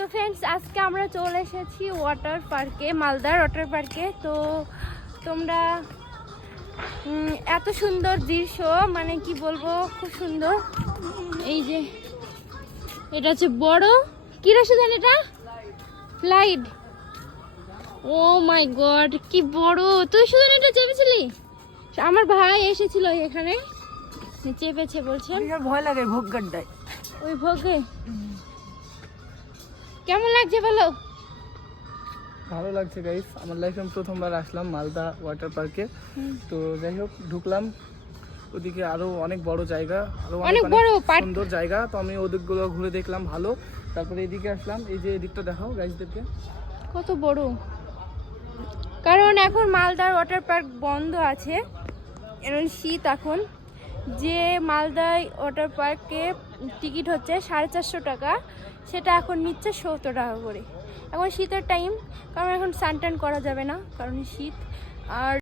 তো ফ্রেন্ডস, আজকে আমরা চলে এসেছি ওয়াটার পার্কে, মালদার ওয়াটার পার্কে। তো তোমরা এত সুন্দর দৃশ্য, মানে কি বলবো, খুব সুন্দর। এই যে এটা হচ্ছে বড়, কি রাশি জানি এটা, ফ্লাইট। ও মাই গড, কি বড়! তুই শুধু এটা চেপেছিলি? আমার ভাই এসেছিল এখানে, চেপেছে বলছে। ভয় লাগে ভোগ গাড্ডায়। ওই ভোগে কেমন লাগছে বলো? ভালো লাগছে গাইস, আমার লাইফে আমি প্রথমবার আসলাম মালদা ওয়াটার পার্কে। তো যাই হোক, ঢুকলাম ওদিকে, আরো অনেক বড় জায়গা, আরো অনেক বড় সুন্দর জায়গা। তো আমি ওদিকগুলো ঘুরে দেখলাম, ভালো। তারপরে এদিকে আসলাম, এই যে এদিকটা দেখাও গাইসদেরকে, কত বড়। কারণ এখন মালদার ওয়াটার পার্ক বন্ধ আছে, এখন শীত। এখন যে মালদায় ওয়াটার পার্কে টিকিট হচ্ছে 450 টাকা, সেটা এখন নিচ্ছে 70 টাকা করে। এখন শীতের টাইম, কারণ এখন স্নান টান করা যাবে না, কারণ শীত। আর